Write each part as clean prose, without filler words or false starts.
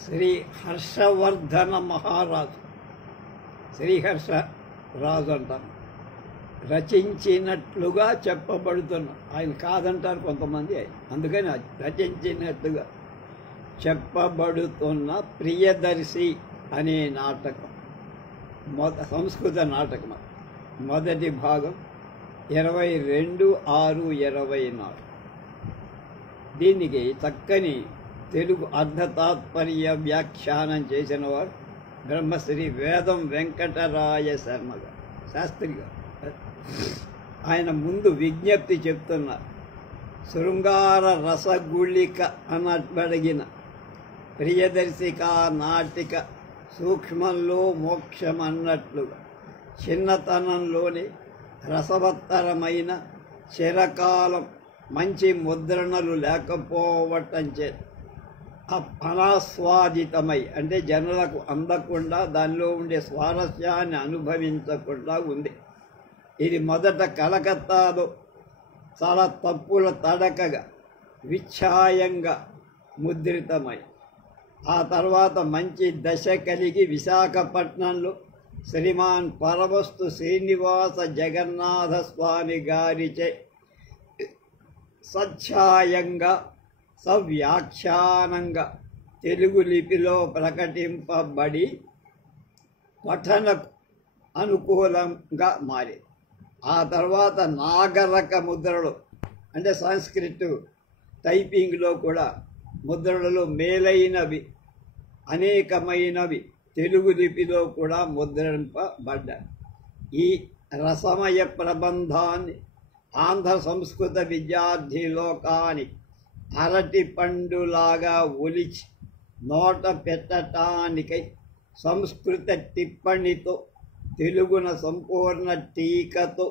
శ్రీ హర్షవర్ధన మహారాజు, శ్రీహర్ష రాజు అంటారు, రచించినట్లుగా చెప్పబడుతున్న, ఆయన కాదంటారు కొంతమంది, అందుకని రచించినట్టుగా చెప్పబడుతున్న ప్రియదర్శి అనే నాటకం, సంస్కృత నాటకం. మొదటి భాగం 22/6/24. దీనికి చక్కని తెలుగు అర్ధతాత్పర్య వ్యాఖ్యానం చేసిన వారు బ్రహ్మశ్రీ వేదం వెంకటరాయ శర్మ గారు, శాస్త్రి గారు. ఆయన ముందు విజ్ఞప్తి చెప్తున్నారు. శృంగార రసగుళిక అనబడిన ప్రియదర్శిక నాటిక సూక్ష్మంలో మోక్షం అన్నట్లుగా చిన్నతనంలోనే రసవత్తరమైన చిరకాలం మంచి ముద్రణలు లేకపోవటం చేత అనాస్వాదితమై, అంటే జనులకు అందకుండా, దానిలో ఉండే స్వారస్యాన్ని అనుభవించకుండా ఉంది. ఇది మొదట కలకత్తాలో చాలా తప్పుల తడకగా విచ్ఛాయంగా ముద్రితమై, ఆ తర్వాత మంచి దశ కలిగి విశాఖపట్నంలో శ్రీమాన్ పరవస్తు శ్రీనివాస జగన్నాథ స్వామి గారిచే సఛాయంగా సవ్యాఖ్యానంగా తెలుగు లిపిలో ప్రకటింపబడి పఠనకు అనుకూలంగా మారి, ఆ తర్వాత నాగరక ముద్రలు, అంటే సంస్కృత్ టైపింగ్లో కూడా ముద్రలలో మేలైనవి అనేకమైనవి తెలుగు లిపిలో కూడా ముద్రింపబడ్డాయి. ఈ రసమయ ప్రబంధాన్ని ఆంధ్ర సంస్కృత విద్యార్థి లోకానికి అరటి పండులాగా ఒలిచి నోట పెట్టటానికై సంస్కృత టిప్పణితో తెలుగున సంపూర్ణ టీకతో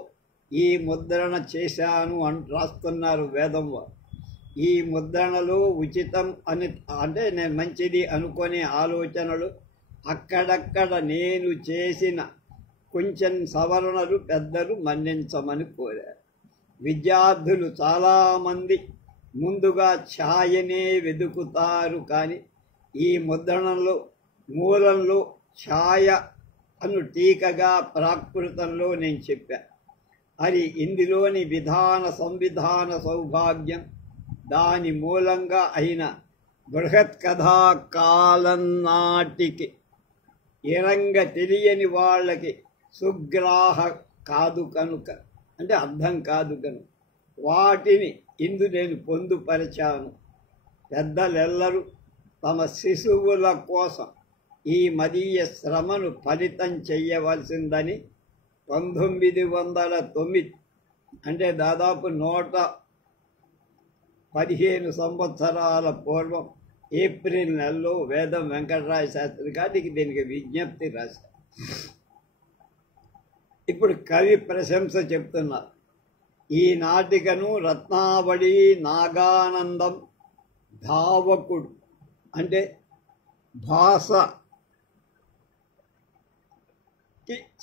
ఈ ముద్రణ చేశాను అని రాస్తున్నారు వేదం వారు. ఈ ముద్రణలో ఉచితం అని, అంటే నేను మంచిది అనుకునే ఆలోచనలు అక్కడక్కడ నేను చేసిన కొంచెం సవరణలు పెద్దలు మన్నించమని కోరారు. విద్యార్థులు చాలామంది ముందుగా ఛాయనే వెతుకుతారు, కానీ ఈ ముద్రణలో మూలంలో ఛాయ అను టీకగా ప్రాకృతంలో నేను చెప్పాను. అది ఇందులోని విధాన సంవిధాన సౌభాగ్యం, దాని మూలంగా అయిన బృహత్ కథా కాలం నాటికి ఎరంగ తెలియని వాళ్ళకి సుగ్రాహ కాదు కనుక, అంటే అర్థం కాదు కనుక వాటిని ఇందు నేను పొందుపరిచాను. పెద్దలెల్లరూ తమ శిశువుల కోసం ఈ మదీయ శ్రమను ఫలితం చెయ్యవలసిందని 1909, అంటే దాదాపు 115 సంవత్సరాల పూర్వం ఏప్రిల్ నెలలో వేదం వెంకటరాయ శాస్త్రి గారికి దీనికి విజ్ఞప్తి రాశారు. ఇప్పుడు కవి ప్రశంస చెప్తున్నారు. ఈ నాటికను రత్నావళి నాగానందం ధావకుడు, అంటే భాషకి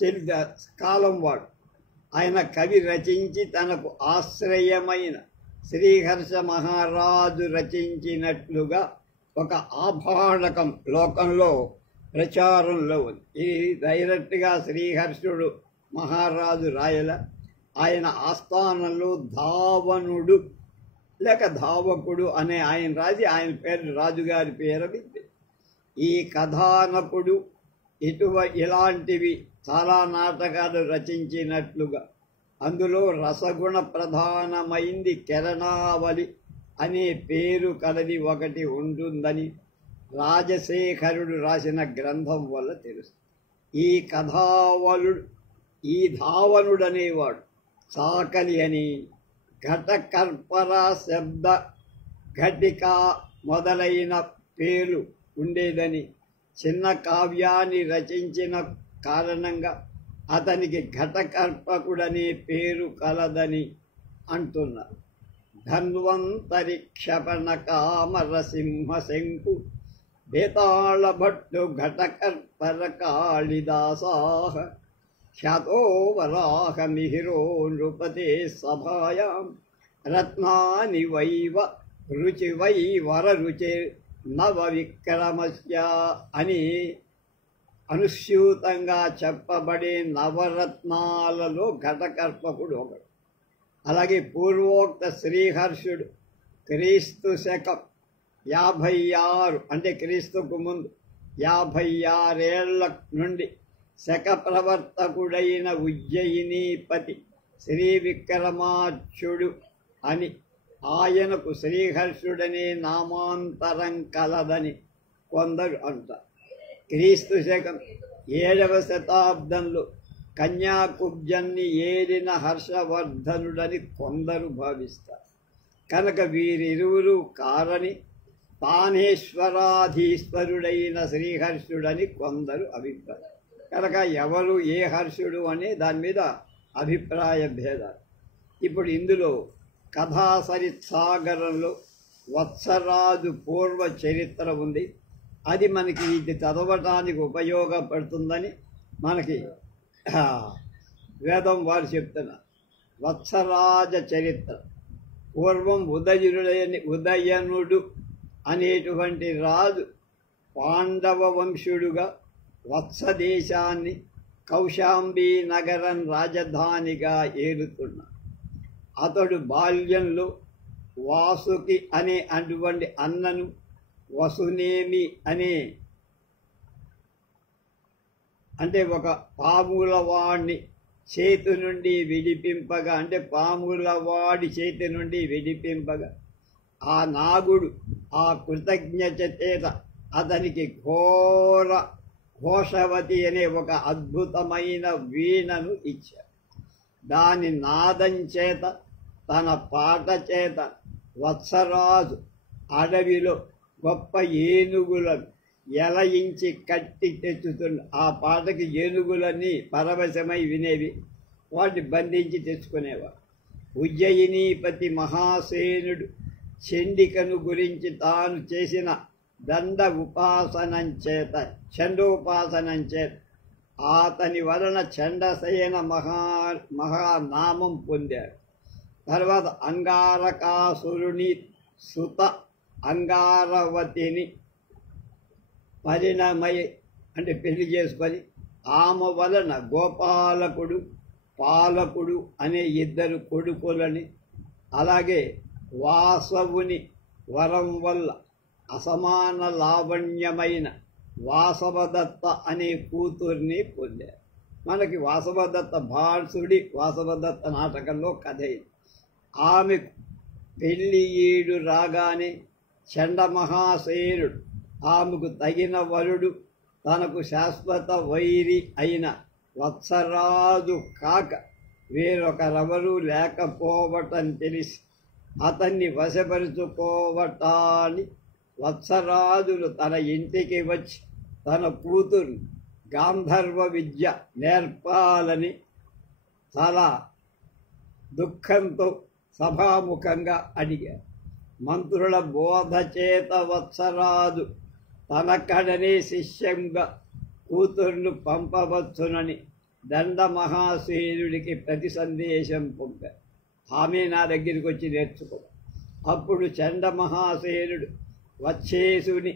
చెందిన కాలం వాడు, ఆయన కవి రచించి తనకు ఆశ్రయమైన శ్రీహర్ష మహారాజు రచించినట్లుగా ఒక ఆభాణకం లోకంలో ప్రచారంలో ఉంది. ఇది డైరెక్ట్గా శ్రీహర్షుడు మహారాజు రాయల, ఆయన ఆస్థానంలో ధావనుడు లేక ధావకుడు అనే ఆయన రాసి, ఆయన పేరు రాజుగారి పేరు. ఈ కథానకుడు ఇలాంటివి చాలా నాటకాలు రచించినట్లుగా అందులో రసగుణ ప్రధానమైంది కిరణావళి అనే పేరు కలది ఒకటి ఉంటుందని రాజశేఖరుడు రాసిన గ్రంథం వల్ల తెలుసు. ఈ ధావనుడనేవాడు చాకలి అని, ఘటకర్పర శబ్ద ఘటిక మొదలైన పేర్లు ఉండేదని, చిన్న కావ్యాన్ని రచించిన కారణంగా అతనికి ఘటకర్పకుడనే పేరు కలదని అంటున్నారు. ధన్వంతరి క్షపణ కామర సింహ శంకు బేతాళ భట్టు ఘటకర్పర కాళిదాసాః ఖ్యాతో వరాహ మిహిరో నృపతే సభాయాం రత్నాని వైవ రుచి వై వర రుచే నవ విక్రమస్య అని అనుస్యూతంగా చెప్పబడే నవరత్నాలలో ఘటకర్పకుడు ఒకడు. అలాగే పూర్వోక్త శ్రీహర్షుడు క్రీస్తు శకం 56 అంటే క్రీస్తుకు ముందు 56 ఏళ్ల నుండి శక ప్రవర్తకుడైన ఉజ్జయినీపతి శ్రీ విక్రమార్చుడు అని, ఆయనకు శ్రీహర్షుడనే నామాంతరం కలదని కొందరు అంటారు. క్రీస్తు శకం 7వ శతాబ్దంలో కన్యాకుబ్జాన్ని ఏలిన హర్షవర్ధనుడని కొందరు భావిస్తారు. కనుక వీరిరువురు కారని తానేశ్వరాధీశ్వరుడైన శ్రీహర్షుడని కొందరు అభిప్రాయం. కనుక ఎవరు ఏ హర్షుడు అనే దాని మీద అభిప్రాయ భేదాలు. ఇప్పుడు ఇందులో కథాసరిత్సాగరంలో వత్సరాజు పూర్వ చరిత్ర ఉంది. అది మనకి ఇది చదవటానికి ఉపయోగపడుతుందని మనకి వేదం వారు చెప్తున్నారు. వత్సరాజ చరిత్ర పూర్వం ఉదయనుడు అనేటువంటి రాజు పాండవ వంశుడుగా వత్సదేశాన్ని కౌశాంబీ నగరం రాజధానిగా ఏలుతున్నాడు. అతడు బాల్యంలో వాసుకి అనే అటువంటి అన్నను వసునేమి అంటే ఒక పాములవాడిని చేతి నుండి విడిపింపగా, అంటే పాములవాడి చేతి నుండి విడిపింపగా ఆ నాగుడు ఆ కృతజ్ఞత చేత అతనికి ఘోషవతి అనే ఒక అద్భుతమైన వీణను ఇచ్చాడు. దాని నాదం చేత, తన పాట చేత వత్సరాజు అడవిలో గొప్ప ఏనుగులను ఎలయించి కట్టి తెచ్చుతున్న ఆ పాటకి ఏనుగులన్నీ పరవశమై వినేవి. వాటిని బంధించి తెచ్చుకునేవాడు. ఉజ్జయినీపతి మహాసేనుడు చండికను గురించి తాను చేసిన చండోపాసనం చేత అతని వలన చండసేన మహానామం పొందాడు. తర్వాత అంగారకాసురుని సుత అంగారవతిని అంటే పెళ్లి చేసుకొని ఆమె వలన గోపాలకుడు పాలకుడు అనే 2 కొడుకులని, అలాగే వాసవుని వరం వల్ల అసమాన లావణ్యమైన వాసవదత్త అనే కూతుర్ని పొందారు. మనకి వాసవదత్త భాసుడి వాసవదత్త నాటకంలో కథ ఇది. ఆమె పెళ్లి ఈడు రాగానే చండమహాసేనుడు ఆమెకు తగిన వరుడు, తనకు శాశ్వత వైరి అయిన వత్సరాజు కాక వేరొకరెవరూ లేకపోవటం తెలిసి అతన్ని వశపరుచుకోవటాన్ని వత్సరాజులు తన ఇంటికి వచ్చి తన కూతురు గాంధర్వ విద్య నేర్పాలని చాలా దుఃఖంతో సభాముఖంగా అడిగారు. మంత్రుల బోధ చేత వత్సరాజు తనకడనే శిష్యంగా కూతుర్ను పంపవచ్చునని దండమహాసేనుడికి ప్రతి సందేశం పంపారు. ఆమె నా దగ్గరికి వచ్చి నేర్చుకో. అప్పుడు చండమహాసేనుడు వచ్చేసుని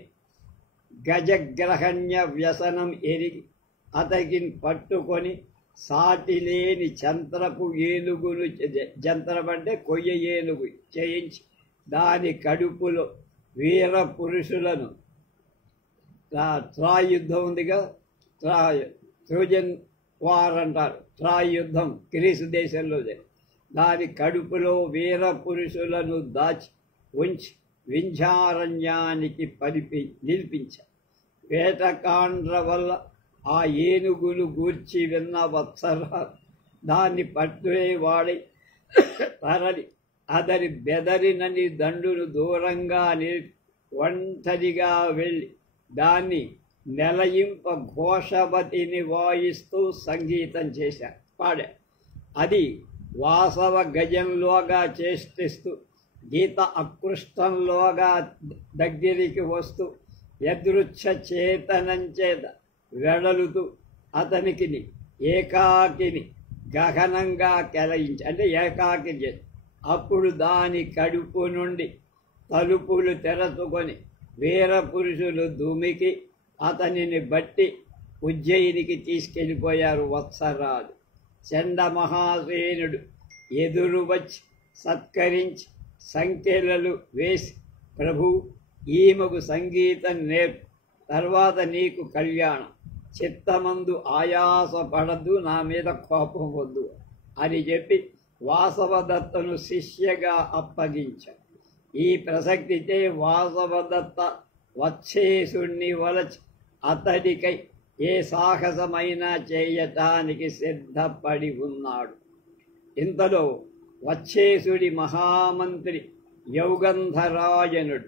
గజగ్రహణ్య వ్యసనం ఎరిగి అతనికి పట్టుకొని సాటిలేని చంత్రపు ఏనుగును, జంత్రమంటే కొయ్య ఏనుగు చేయించి దాని కడుపులో వీర పురుషులను, ట్రాయ్ యుద్ధం ఉందిగా, ట్రోజన్ వార్ అంటారు, ట్రాయ్ యుద్ధం గ్రీసు దేశంలోదే, దాని కడుపులో వీర పురుషులను దాచి ఉంచి వింధ్యారణ్యానికి నిలిపించారు. వేటకాండ్ర వల్ల ఆ ఏనుగులు గూర్చి విన్న వత్సరాజు దాన్ని పట్టువాడై తరలి అతని బెదరినని దండును దూరంగా ఒంటరిగా వెళ్ళి దాన్ని నెలయింప ఘోషవతిని వాయిస్తూ సంగీతం చేశారు, పాడారు. అది వాసవ గజంలోగా చేష్టిస్తూ గీత అకృష్టంలోగా దగ్గరికి వస్తూ యదృచ్ఛ చేతనం చేత వెడలుతూ అతనికి ఏకాకిని గగనంగా కెలయించి, అంటే ఏకాకి చేసి అప్పుడు దాని కడుపు నుండి తలుపులు తెరచుకొని వీర పురుషులు దుమికి అతనిని బట్టి ఉజ్జయినికి తీసుకెళ్ళిపోయారు. వత్సరాజు చండ మహాసేనుడు ఎదురు వచ్చి సత్కరించి సంఖ్యలలు వేసి, ప్రభు, ఈమెకు సంగీతం నేర్పు, తర్వాత నీకు కళ్యాణం, చిత్తమందు ఆయాసపడద్దు, నా మీద కోపం వద్దు అని చెప్పి వాసవదత్తను శిష్యగా అప్పగించాడు. ఈ ప్రసక్తితే వాసవదత్త వత్సేసుణ్ణి వలచి అతడికై ఏ సాహసమైనా చేయటానికి సిద్ధపడి ఉన్నాడు. ఇంతలో వత్సేసుడి మహామంత్రి యౌగంధరాయనుడు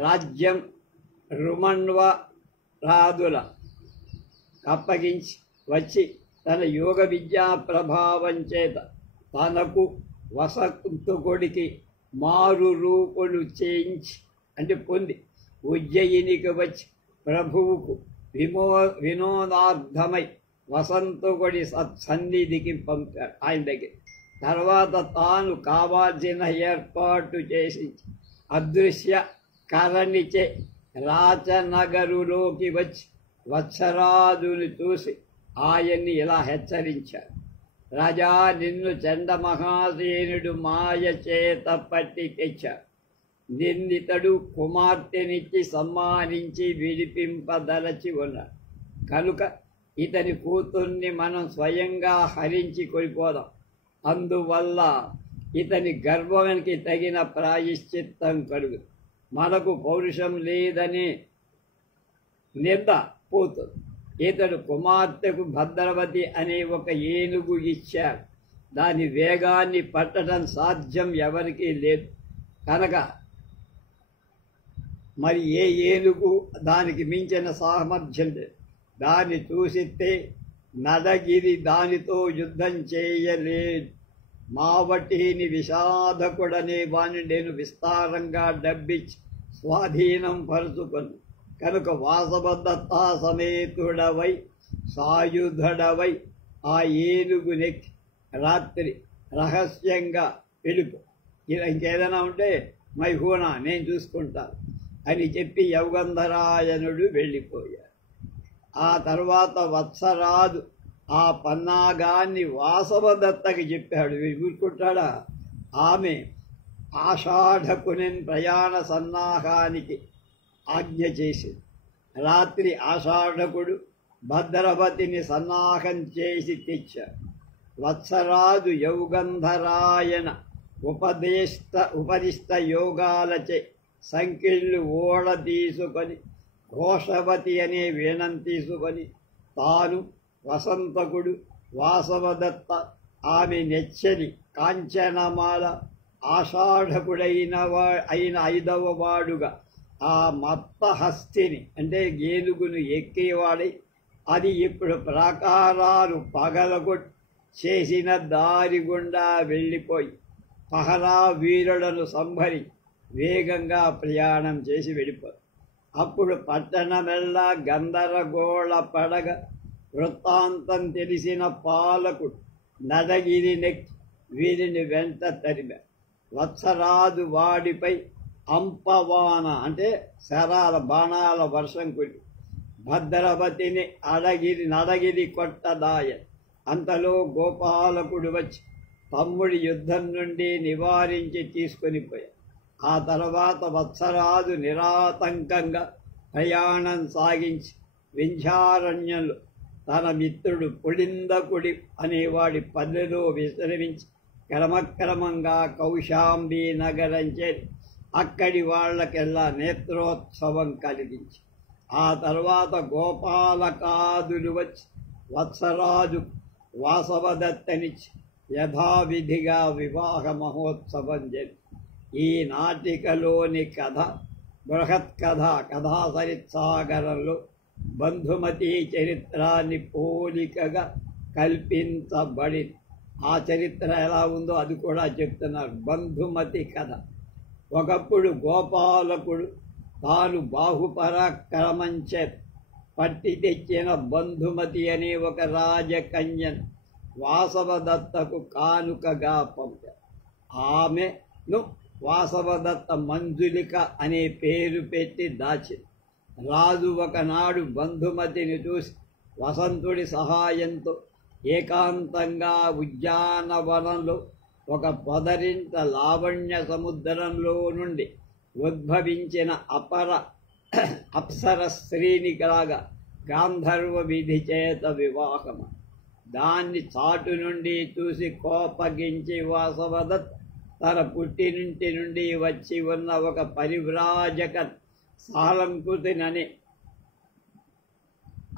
రాజ్యం రుమణ్వ రాదుల అప్పగించి వచ్చి తన యోగ విద్యా ప్రభావం చేత తనకు వసంతుకొడికి మారు రూపులు చేయించి అంటే పొంది ఉజ్జయినికి వచ్చి ప్రభువుకు వినోదార్థమై వసంతుకొడి సన్నిధికి పంపాడు ఆయన దగ్గర. తర్వాత తాను కావాల్సిన ఏర్పాటు చేసి అదృశ్య కరణిచే రాచనగరులోకి వచ్చి వత్సరాజుని చూసి ఆయన్ని ఇలా హెచ్చరించాడు. రాజా, నిన్ను చండమహాసేనుడు మాయ చేత పట్టికెచ్చాడు. నిన్నితడు కుమార్తెనిచ్చి సమ్మానించి విడిపింపదలచి ఉన్నాడు. కనుక ఇతని కూతుర్ని మనం స్వయంగా హరించి కొనిపోదాం. అందువల్ల ఇతని గర్వానికి తగిన ప్రాయశ్చిత్తం కలుగు. మనకు పౌరుషం లేదని నింద పోతుంది. ఇతడు కుమార్తెకు భద్రవతి అనే ఒక ఏనుగు ఇచ్చాడు. దాని వేగాన్ని పట్టడం సాధ్యం ఎవరికీ లేదు. కనుక మరి ఏ ఏనుగు దానికి మించిన సామర్థ్యం లేదు. దాన్ని చూసితే నడగిరి దానితో యుద్ధం చేయలేదు. మావటిని విషాదకుడనే వాణ్ణి నేను విస్తారంగా డబ్బిచ్చి స్వాధీనం పరుచుకొను. కనుక వాసవదత్తా సమేతుడవై సాయుధుడవై ఆ ఏనుగునెక్కి రాత్రి రహస్యంగా వెళ్ళిపో. ఇలా ఇంకేదైనా ఉంటే మైహూనా నేను చూసుకుంటాను అని చెప్పి యౌగంధరాయనుడు వెళ్ళిపోయాడు. ఆ తర్వాత వత్సరాజు ఆ పన్నాగాన్ని వాసవదత్తకి చెప్పాడు. ఊరుకుంటాడా? ఆమె ఆషాఢకుని ప్రయాణ సన్నాహానికి ఆజ్ఞ చేసింది. రాత్రి ఆషాఢకుడు భద్రవతిని సన్నాహం చేసి తెచ్చాడు. వత్సరాజు యౌగంధరాయన ఉపదిష్ట యోగాలచే సంఖ్యలు ఓడ తీసుకొని ఘోషవతి అనే వీణం తీసుకొని తాను వసంతకుడు వాసవదత్త ఆమె నెచ్చని కాంచనమాల ఆషాఢకుడైన ఐదవ వాడుగా ఆ మత్తహస్తిని అంటే ఏనుగును ఎక్కేవాడై అది ఇప్పుడు ప్రాకారాలు పగలగొట్టి చేసిన దారి గుండా వెళ్ళిపోయి పహరా వీరులను సంహరి వేగంగా ప్రయాణం చేసి వెళ్ళిపోయి అప్పుడు పట్టణమెల్లా గందరగోళ పడగ వృత్తాంతం తెలిసిన పాలకుడు నడగిరి నెక్కి వీరిని వెంట తరిమాడు. వత్సరాజు వాడిపై అంపవాన అంటే శరాల బాణాల వర్షం కురి భద్రవతిని నడగిరి కొట్టదాయ. అంతలో గోపాలకుడు వచ్చి తమ్ముడి యుద్ధం నుండి నివారించి తీసుకొని పోయాడు. ఆ తర్వాత వత్సరాజు నిరాతంకంగా ప్రయాణం సాగించి వింధ్యారణ్యంలో తన మిత్రుడు పుళిందకుడి అనేవాడి పల్లెలో విశ్రమించి క్రమక్రమంగా కౌశాంబీ నగరం చేరి అక్కడి వాళ్ళకెల్లా నేత్రోత్సవం కలిగించి ఆ తర్వాత గోపాలకాదులు వచ్చి వత్సరాజు వాసవదత్తనిచ్చి యథావిధిగా వివాహ మహోత్సవం జరిగి ఈ నాటికలోని కథ బృహత్ కథాసరిత్సాగరంలో బంధుమతి చరిత్రాన్ని పోలికగా కల్పించబడింది. ఆ చరిత్ర ఎలా ఉందో అది కూడా చెప్తున్నారు. బంధుమతి కథ. ఒకప్పుడు గోపాలకుడు తాను బాహుపరాక్రమం చేత పట్టి తెచ్చిన బంధుమతి అనే ఒక రాజకన్యను వాసవదత్తకు కానుకగా పంపారు. ఆమెను వాసవదత్త మంజులిక అనే పేరు పెట్టి దాచి. రాజు ఒకనాడు బంధుమతిని చూసి వసంతుడి సహాయంతో ఏకాంతంగా ఉద్యానవనంలో ఒక పొదరింట లావణ్య సముద్రంలో నుండి ఉద్భవించిన అప్సర స్త్రీనిలాగా గాంధర్వ విధి చేత వివాహం. దాన్ని చాటు నుండి చూసి కోపగించి వాసవదత్ తన పుట్టినింటి నుండి వచ్చి ఉన్న ఒక పరివ్రాజక సాలంకృతినని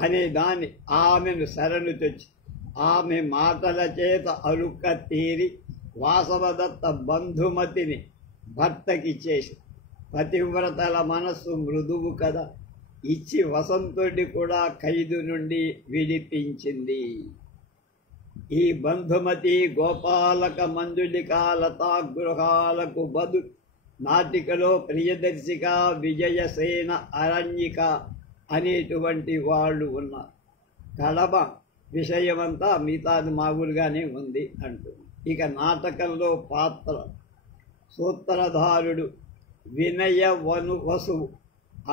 అనే దాన్ని ఆమెను శరణు తెచ్చి ఆమె మాటల చేత అలుక్క తీరి వాసవదత్త బంధుమతిని భర్తకిచ్చేసి. పతివ్రతల మనస్సు మృదువు కదా, ఇచ్చి వసంతుడి కూడా ఖైదు నుండి విడిపించింది. ఈ బంధుమతి గోపాలక మంజులిక లతాగృహాలకు బదులు నాటికలో ప్రియదర్శిక, విజయసేన, అరణ్యిక అనేటువంటి వాళ్ళు ఉన్నారు. కడప విషయమంతా మిగతాది మామూలుగానే ఉంది అంటుంది. ఇక నాటకంలో పాత్ర సూత్రధారుడు వసువు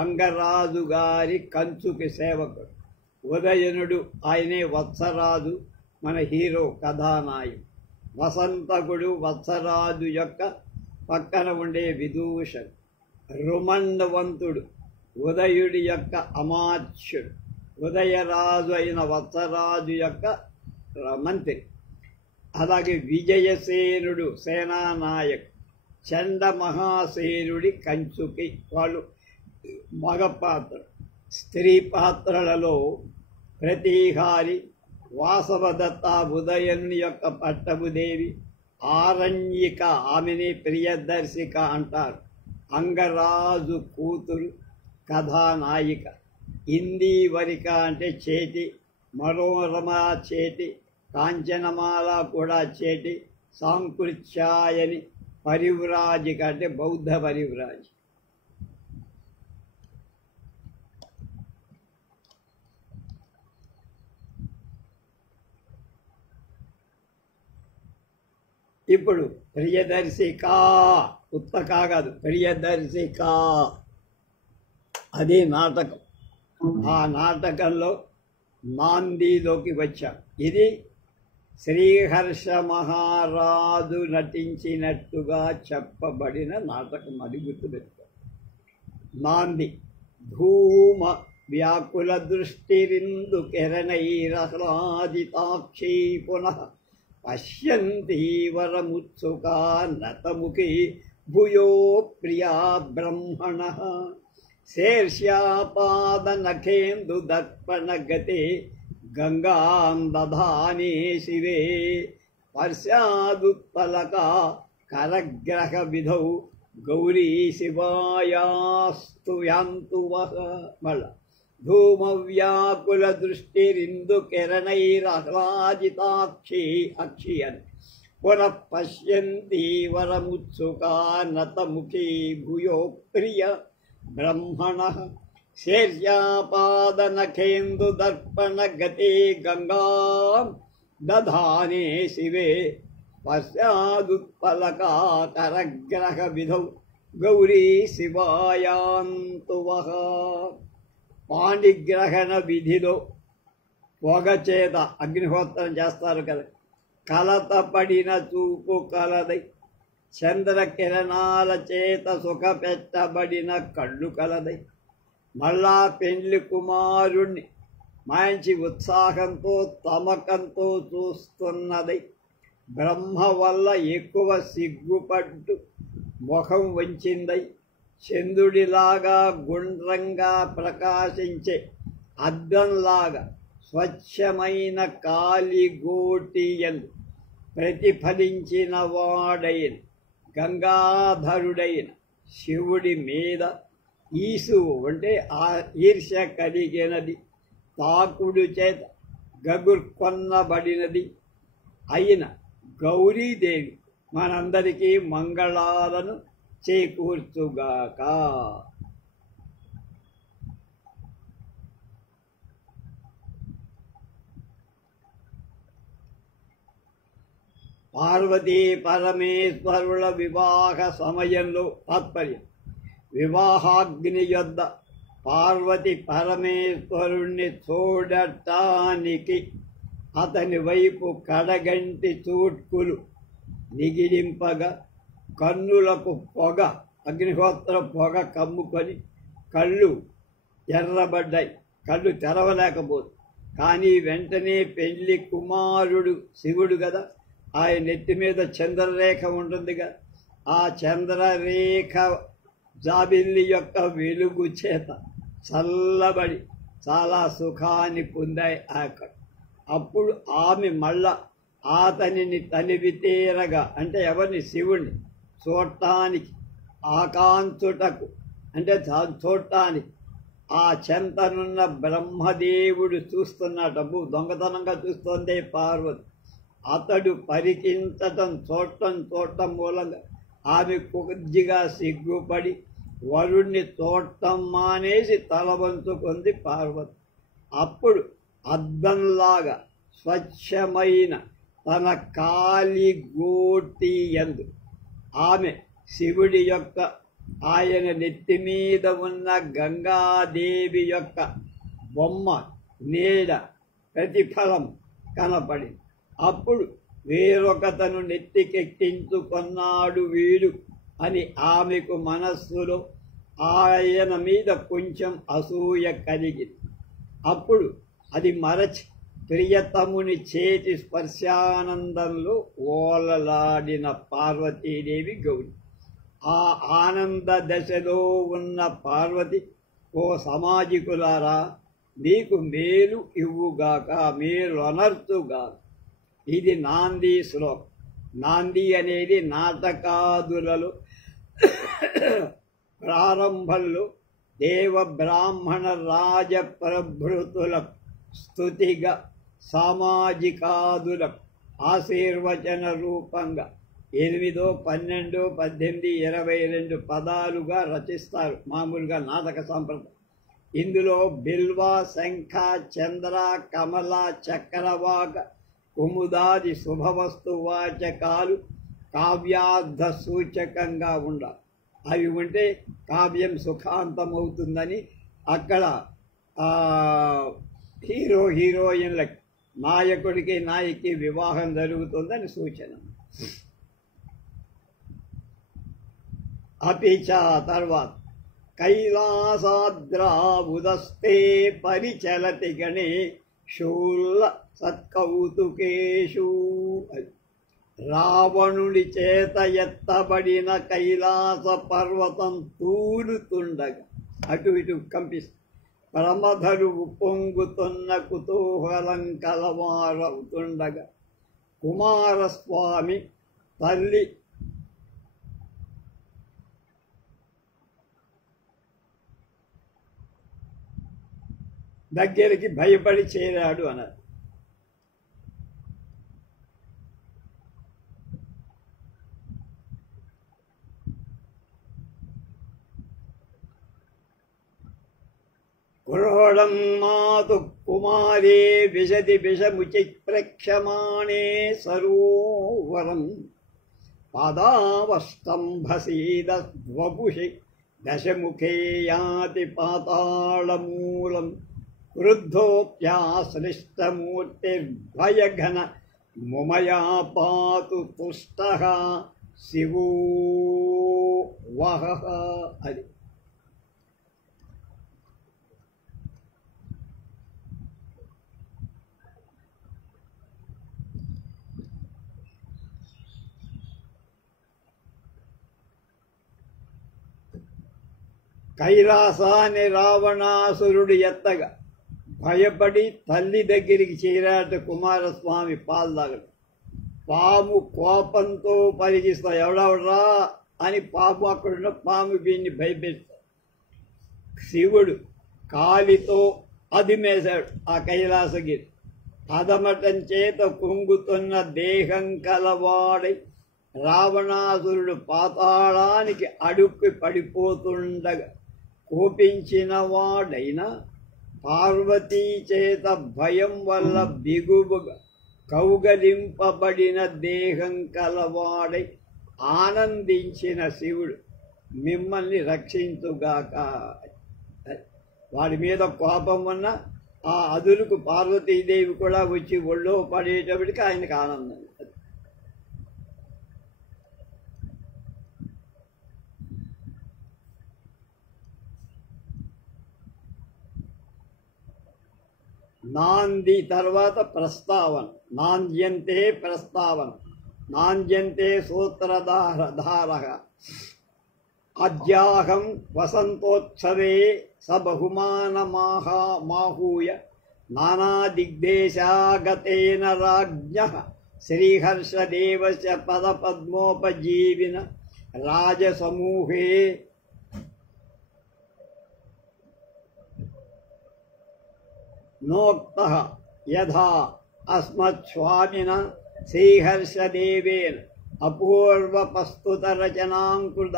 అంగరాజు గారి కంచుకి సేవకుడు. ఉదయనుడు ఆయనే వత్సరాజు, మన హీరో కథానాయకుడు. వసంతకుడు వత్సరాజు యొక్క పక్కన ఉండే విదూషకుడు. రుమండవంతుడు ఉదయుడి యొక్క అమాత్యుడు, ఉదయరాజు అయిన వత్సరాజు యొక్క మంత్రి. అలాగే విజయసేనుడు సేనానాయకుడు, చండ మహాసేనుడి కంచుకి వాళ్ళు మగ పాత్ర. స్త్రీ పాత్రలలో ప్రతీహారి, వాసవదత్త ఉదయనుని యొక్క పట్టపుదేవి, ఆరణ్యిక ఆమెని ప్రియదర్శిక అంటారు, అంగరాజు కూతురు కథానాయిక. ఇందీవరిక అంటే చేటి, మనోరమ చేటి, కాంచనమాల కూడా చేటి, సాంకృత్యాయని పరివ్రాజిక అంటే బౌద్ధ పరివ్రాజి. ఇప్పుడు ప్రియదర్శిక ఉత్తకా కాదు, ప్రియదర్శిక అది నాటకం. ఆ నాటకంలో నాందిలోకి వచ్చాం. ఇది శ్రీహర్ష మహారాజు నటించినట్టుగా చెప్పబడిన నాటకం, అది గుర్తుపెట్టుకో. నాంది ధూమ వ్యాకుల దృష్టిరిందు కిరణైరహ్లాదితాక్షీ పునః పశ్యంతి వరముత్సుకా నతముఖీ భూయో ప్రియా బ్రహ్మణ శీర్ష్యాపాదనఖేందు దర్పణగతే గంగాం దధానే శివే పశ్చాదుత్పలకా కరగ్రహ విధౌ గౌరీ శివాయాస్తు యాంతు వహ. మళ్ళా ధూమవ్యాకుల దృష్టిరిందు కిరణైరహ్లాదితాక్షి అక్షి అని పునః పశ్యంతి వరముత్సుకా నతముఖీ భూయో ప్రియ బ్రహ్మణ శీర్ష్యాపాదనఖేందు దర్పణగతే గంగాం దధానే శివే పశ్చాదుత్పలకా కరగ్రహ విధౌ గౌరీ శివాయాంతు వహ. పాణిగ్రహణ విధిలో పొగ చేత అగ్నిహోత్రం చేస్తారు కదా, కలతపడిన చూపు కలదై, చంద్రకిరణాల చేత సుఖపెట్టబడిన కళ్ళు కలదై, మళ్ళా పెండ్లి కుమారుణ్ణి మంచి ఉత్సాహంతో తమకంతో చూస్తున్నదై, బ్రహ్మ వల్ల ఎక్కువ సిగ్గుపడ్డు ముఖం వంచిందై, చంద్రుడిలాగా గుండ్రంగా ప్రకాశించే అద్దంలాగా స్వచ్ఛమైన కాలిగోటియందు ప్రతిఫలించిన వాడైన గంగాధరుడైన శివుడి మీద ఈసువు అంటే ఆ ఈర్ష్య కలిగినది, తాకుడు చేత గగుర్కొన్నబడినది అయిన గౌరీదేవి మనందరికీ మంగళాలను చేకూర్చుగాక. పార్వతీ పరమేశ్వరుల వివాహ సమయంలో తాత్పర్యం. వివాహాగ్ని యొద్ద పార్వతి పరమేశ్వరుణ్ణి చూడటానికి అతని వైపు కడగంటి చూట్కులు నిగిలింపగా కన్నులకు పొగ, అగ్నిహోత్ర పొగ కమ్ముకొని కళ్ళు ఎర్రబడ్డాయి. కళ్ళు తెరవలేకపోదు. కానీ వెంటనే పెళ్లి కుమారుడు శివుడు కదా, ఆయన నెత్తి మీద చంద్రరేఖ ఉంటుందిగా, ఆ చంద్రరేఖ జాబిల్లి యొక్క వెలుగు చేత చల్లబడి చాలా సుఖాన్ని పొందాయి అక్కడ. అప్పుడు ఆమె మళ్ళా అతనిని తనివి తీరగా, అంటే ఎవరిని? శివుణ్ణి చూడటానికి, ఆకాంక్షుటకు అంటే చూడటానికి ఆ చెంతనున్న బ్రహ్మదేవుడు చూస్తున్నటప్పుడు దొంగతనంగా చూస్తోందే పార్వతి. అతడు పరికించటం చూడటం మూలంగా ఆమె కొద్దిగా సిగ్గుపడి వరుణ్ణి చూడటం మానేసి తలవంచుకుంది పార్వతి. అప్పుడు అద్దంలాగా స్వచ్ఛమైన తన కాలి గోటి యందు ఆమె శివుడి యొక్క, ఆయన నెత్తి మీద ఉన్న గంగాదేవి యొక్క బొమ్మ నీడ ప్రతిఫలం కనపడింది. అప్పుడు వేరొకతను నెత్తికెక్కించుకున్నాడు వీడు అని ఆమెకు మనస్సులో ఆయన మీద కొంచెం అసూయ కలిగింది. అప్పుడు అది మరచి ప్రియతముని చేతి స్పర్శానందంలో ఓలలాడిన పార్వతీదేవి గౌరి. ఆ ఆనంద దశలో ఉన్న పార్వతి, ఓ సమాజికులారా, మీకు మేలు ఇవ్వుగాక, మేలు అనర్చుగాక. ఇది నాంది శ్లోకం. నాంది అనేది నాటకాదులలో ప్రారంభంలో దేవ బ్రాహ్మణ రాజ ప్రభృతుల స్తుతిగా సామాజికాదుల ఆశీర్వచన రూపంగా 8, 12, 18, 22 పదాలుగా రచిస్తారు మామూలుగా నాటక సంప్రదాయం. ఇందులో బిల్వ, శంఖ, చంద్ర, కమల, చక్రవాక, కుముదాది శుభవస్తు వాచకాలు కావ్యార్థ సూచకంగా ఉండాలి. అవి ఉంటే కావ్యం సుఖాంతమవుతుందని అక్కడ హీరో హీరోయిన్లకి, నాయకుడికి నాయకి వివాహం జరుగుతుందని సూచన. అపిచ తర్వాత కైలాసాద్రావుదస్తే పరిచలతి గణే శూల సత్కౌతుకేషు. రావణుడి చేత ఎత్తబడిన కైలాస పర్వతం తూలుతుండగా అటు ఇటు కంపిస్తుంది. ప్రమధలు ఉప్పొంగుతున్న కుతూహలం కలవారవుతుండగా కుమారస్వామి తల్లి దగ్గరికి భయపడి చేరాడు అన్నారు. కురోడం మాతు కుమారే విశది విషముచి ప్రక్షమాణే సరోవరం పాదావస్తంభసీదవపుషి దశముఖే యాతి పాతాళమూలం క్రుద్ధోప్యాశ్లిష్టమూర్తిర్భయఘన ముమయా పాతు తుష్టః శివో వహః. అది కైలాసాన్ని రావణాసురుడు ఎత్తగా భయపడి తల్లి దగ్గరికి చేరాట కుమారస్వామి పాలు తాగడు. పాము కోపంతో పరిగిస్తా, ఎవడెవడరా అని పాము అక్కడున్న పాము వీడిని భయపెడతాడు. శివుడు కాలితో అదిమేశాడు ఆ కైలాసగిరి. అదమటం చేత కుంగుతున్న దేహం కలవాడై రావణాసురుడు పాతాళానికి అడుక్కి పడిపోతుండగా కోపించిన వాడైనా పార్వతీ చేత భయం వల్ల బిగువుగా కౌగలింపబడిన దేహం కలవాడై ఆనందించిన శివుడు మిమ్మల్ని రక్షించుగాక. వాడి మీద కోపం ఉన్న ఆ అదురుకు పార్వతీదేవి కూడా వచ్చి ఒళ్ళో పడేటప్పటికి ఆయనకు ఆనందం. నాంది తర్వాత ప్రస్తావన. నాంద్యంతే ప్రస్తావన. నాంద్యంతే సూత్రధార. అద్యాహం వసంతోత్సవే స బహుమానమాహూయ నానాదిగ్దేశాగతేన రాజ్ఞః శ్రీహర్షదేవస్య పదపద్మోపజీవిన రాజసమూహే నోక్తః యథా అస్మత్స్వామినా శ్రీహర్షదేవేన అపూర్వపస్తుతరచనాంకృత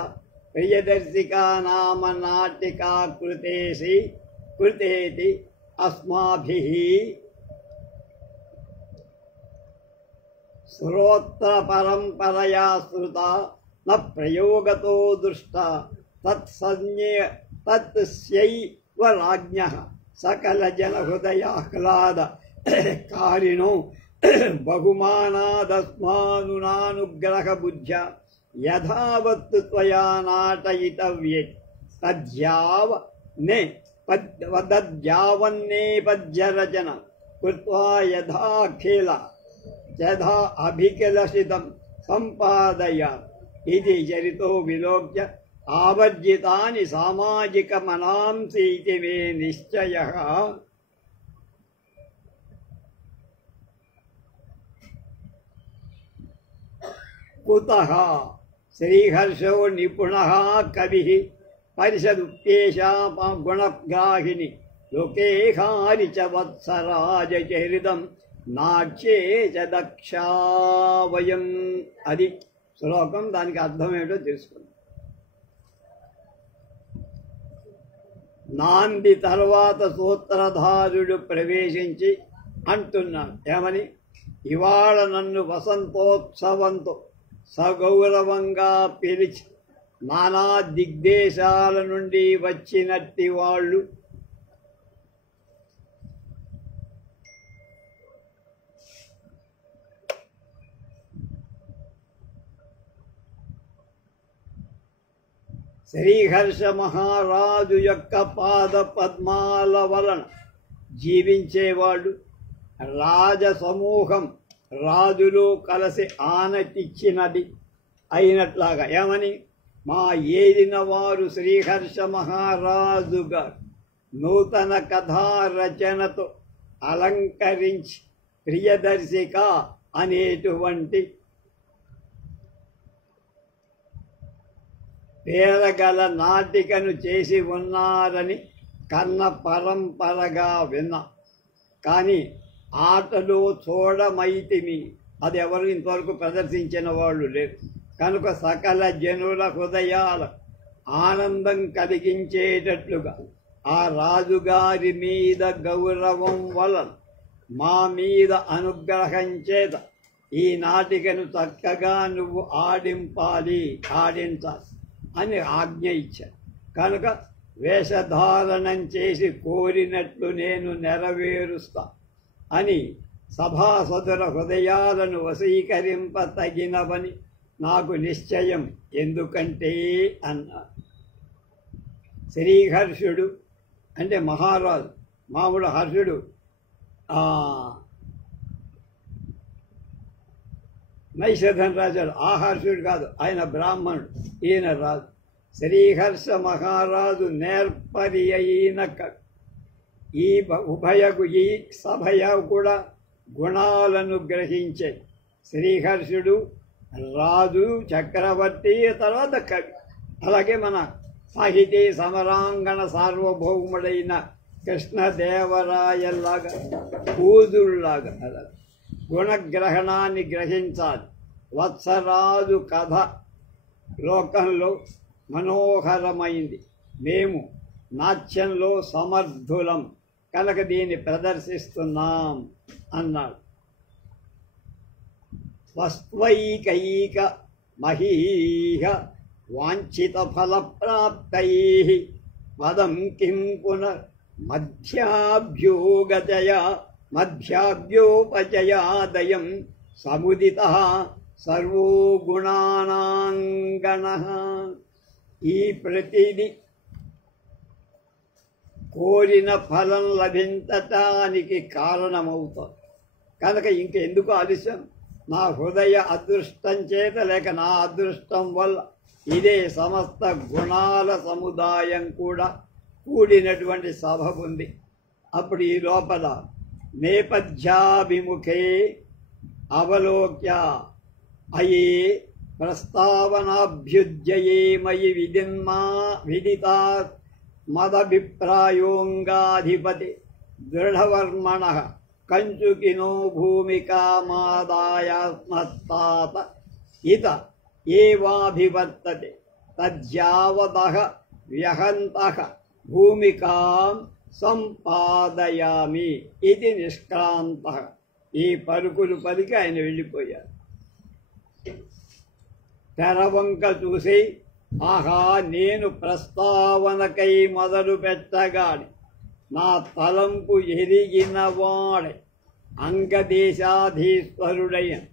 ప్రియదర్శికా నామ నాటికా కృతేతి అస్మాభిః శ్రోత్రపరంపరయా శ్రుతా న ప్రయోగతో దృష్టా తత్స్యైవ రాజ్ఞః సకల జనహృదయాహ్లాద కారిణో బహుమానాదస్మానునానుగ్రహ బుద్ధ్యా యథావత్తు త్వయా నాటయితవ్యే తద్యావన్నేపథ్యరచన కృత్వా యథా అభికలసితం సంపాదయ ఇది చరితో విలోక్య ఆవర్జితాని సామాజిక మనాంసీతి మే నిశ్చయః. కుతః శ్రీహర్షో నిపుణః కవిః పరిషదుప్యేషా గుణగ్రాహిణి లోకే హారి చ వత్సరాజచరితం నాట్యే చ దక్షావయం. అది శ్లోకం. దానికి అర్థం ఏమిటో తెలుసుకుందాం. నాంది తర్వాత సూత్రధారుడు ప్రవేశించి అంటున్నాడు ఏమని, ఇవాళ నన్ను వసంతోత్సవంతో సగౌరవంగా పిలిచి నానా దిగ్దేశాల నుండి వచ్చినట్టి వాళ్ళు శ్రీహర్ష మహారాజు యొక్క పాద పద్మాల వలన జీవించేవాళ్ళు రాజసమూహం రాజులు కలిసి ఆనతిచ్చినది అయినట్లాగా ఏమని, మా ఏలిన వారు శ్రీహర్ష మహారాజుగా నూతన కథా రచనతో అలంకరించి ప్రియదర్శిక అనేటువంటి పేరగల నాటికను చేసి ఉన్నారని కన్న పరంపరగా విన్నా. కానీ ఆటలో చూడమైతిమి, అది ఎవరు ఇంతవరకు ప్రదర్శించిన వాళ్ళు లేరు. కనుక సకల జనుల హృదయాల ఆనందం కలిగించేటట్లుగా ఆ రాజుగారి మీద గౌరవం వలన మా మీద అనుగ్రహం చేత ఈ నాటికను చక్కగా నువ్వు ఆడించాలి అని ఆజ్ఞ ఇచ్చాను. కనుక వేషధారణం చేసి కోరినట్లు నేను నెరవేరుస్తా అని సభాసదుల హృదయాలను వశీకరింప తగినవని నాకు నిశ్చయం. ఎందుకంటే అన్నారు. శ్రీహర్షుడు అంటే మహారాజు. మామూలు హర్షుడు నైషధన్ రాజాడు. ఆ హర్షుడు కాదు, ఆయన బ్రాహ్మణుడు, ఈయన రాజు. శ్రీహర్ష మహారాజు నేర్పరి అయిన ఈ ఉభయకు ఈ సభయ కూడా గుణాలను గ్రహించే శ్రీహర్షుడు రాజు, చక్రవర్తి, తర్వాత కవి. అలాగే మన సాహితీ సమరాంగణ సార్వభౌముడైన కృష్ణదేవరాయల్లాగా పూజుల్లాగా అలా గుణగ్రహణాన్ని గ్రహించాలి. వత్సరాజు కథ లోకంలో మనోహరమైంది. మేము నాట్యంలో సమర్థులం కనుక దీన్ని ప్రదర్శిస్తున్నాం అన్నాడు. స్వస్వైకైక మహీహ వాంఛితఫలప్రాప్తైః పదం కిం పునః మధ్యాభ్యోపచయాదయం సముదితః సర్వో గుణానాంగణః. ఈ ప్రతిది కోరిన ఫలం లభించటానికి కారణమవుతాం కనుక ఇంకెందుకు ఆలస్యం? నా హృదయ అదృష్టం చేత లేక నా అదృష్టం వల్ల ఇదే సమస్త గుణాల సముదాయం కూడా కూడినటువంటి సభ ఉంది. అప్పుడు ఈ లోపల నేపథ్యాభిముఖే అవలోక్య అయే ప్రస్తావనాభ్యుజ్యయే మయి విదితా మదభిప్రాయోంగాధిపతి దృఢవర్మణః కంచుకినో భూమికామాదాయాత్మత్తాత ఇత ఏవాభివర్తతే తద్యావదః వ్యహంతః భూమికాం సంపాదయామి ఇది నిష్క్రాంతః. ఈ పలుకులు పలికి ఆయన వెళ్ళిపోయారు. తెరవంక చూసి ఆహా, నేను ప్రస్తావనకై మొదలు పెట్టగాని నా తలంపు ఎరిగినవాడే అంగదేశాధీశ్వరుడైన